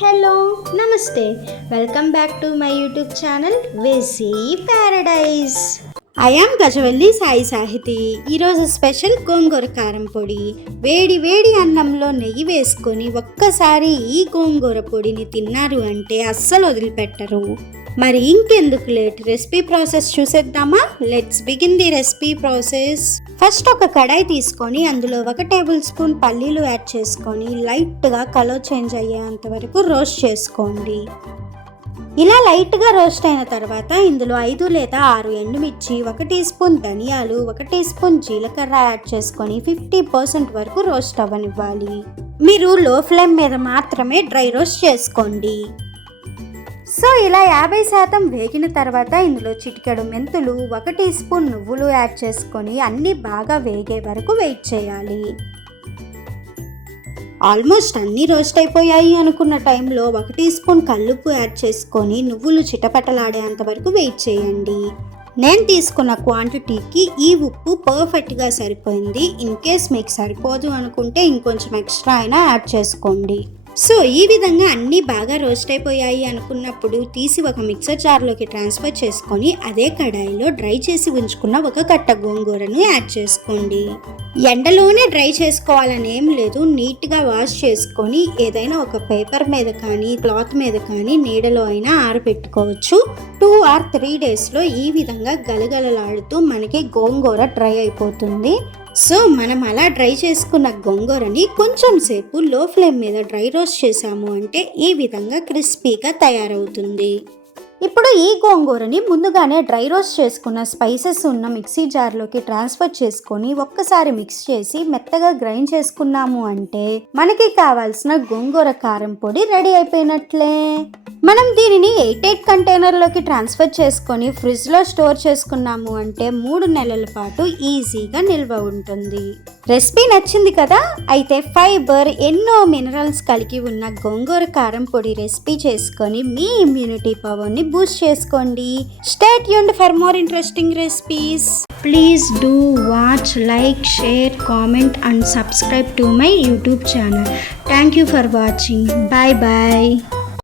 Hello నమస్తే welcome back to my YouTube channel వెసీ paradise. I am Gajavalli Sai Sahiti. ఈరోజు special గోంగూర కారం పొడి. వేడి వేడి అన్నంలో నెయ్యి వేసుకొని ఒక్కసారి ఈ గోంగూర పొడిని తిన్నారు అంటే అస్సలు వదిలిపెట్టరు. మరి ఇంకెందుకు లేట్, రెసిపీ ప్రాసెస్ చూసేద్దామా? Let's begin the recipe process. First ఒక కడాయి తీసుకొని అందులో 1 టేబుల్ స్పూన్ పల్లీలు యాడ్ చేసుకొని లైట్గా కలర్ చేంజ్ అయ్యేంత వరకు రోస్ట్ చేసుకోండి. ఇలా లైట్గా రోస్ట్ అయిన తర్వాత ఇందులో 5 లేదా 6 ఎండుమిర్చి, 1 టీ స్పూన్ ధనియాలు, 1 టీ స్పూన్ జీలకర్ర యాడ్ చేసుకొని 50% వరకు రోస్ట్ అవ్వనివ్వాలి. మీరు లో ఫ్లేమ్ మీద మాత్రమే డ్రై రోస్ట్ చేసుకోండి. సో ఇలా 50% వేగిన తర్వాత ఇందులో చిటికెడు మెంతులు, 1 టీ స్పూన్ నువ్వులు యాడ్ చేసుకొని అన్నీ బాగా వేగే వరకు వెయిట్ చేయాలి. ఆల్మోస్ట్ అన్నీ రోస్ట్ అయిపోయాయి అనుకున్న టైంలో 1 టీ స్పూన్ కల్లుప్పు యాడ్ చేసుకొని నువ్వులు చిటపటలాడేంత వరకు వెయిట్ చేయండి. నేను తీసుకున్న క్వాంటిటీకి ఈ ఉప్పు పర్ఫెక్ట్గా సరిపోయింది. ఇన్ కేస్ మీకు సరిపోదు అనుకుంటే ఇంకొంచెం ఎక్స్ట్రా అయినా యాడ్ చేసుకోండి. సో ఈ విధంగా అన్నీ బాగా రోస్ట్ అయిపోయాయి అనుకున్నప్పుడు తీసి ఒక మిక్సర్ జార్లోకి ట్రాన్స్ఫర్ చేసుకొని అదే కడాయిలో డ్రై చేసి ఉంచుకున్న 1 కట్ట గోంగూరను యాడ్ చేసుకోండి. ఎండలోనే డ్రై చేసుకోవాలని ఏం లేదు, నీట్గా వాష్ చేసుకొని ఏదైనా ఒక పేపర్ మీద కానీ క్లాత్ మీద కానీ నీడలో అయినా ఆరబెట్టుకోవచ్చు. 2 or 3 డేస్లో ఈ విధంగా గలగలలాడుతూ మనకి గోంగూర డ్రై అయిపోతుంది. సో మనం అలా డ్రై చేసుకున్న గోంగూరని కొంచెం సేపు లో ఫ్లేమ్ మీద డ్రై రోస్ట్ చేసాము అంటే ఈ విధంగా క్రిస్పీగా తయారవుతుంది. ఇప్పుడు ఈ గోంగూరని ముందుగానే డ్రై రోస్ట్ చేసుకున్న స్పైసెస్ ఉన్న మిక్సీ జార్లోకి ట్రాన్స్ఫర్ చేసుకొని ఒక్కసారి మిక్స్ చేసి మెత్తగా గ్రైండ్ చేసుకున్నాము అంటే మనకి కావాల్సిన గోంగూర కారం పొడి రెడీ అయిపోయినట్లే. మనం దీనిని 8 కంటైనర్లోకి ట్రాన్స్ఫర్ చేసుకొని ఫ్రిడ్జ్లో స్టోర్ చేసుకున్నాము అంటే 3 నెలల పాటు ఈజీగా నిల్వ ఉంటుంది. రెసిపీ నచ్చింది కదా? అయితే ఫైబర్, ఎన్నో మినరల్స్ కలిగి ఉన్న గోంగూర కారం పొడి రెసిపీ చేసుకొని మీ ఇమ్యూనిటీ పవర్ని బూస్ట్ చేసుకోండి. Stay tuned for more interesting recipes. Please do watch, like, share, comment and subscribe to my YouTube channel. Thank you for watching. Bye bye.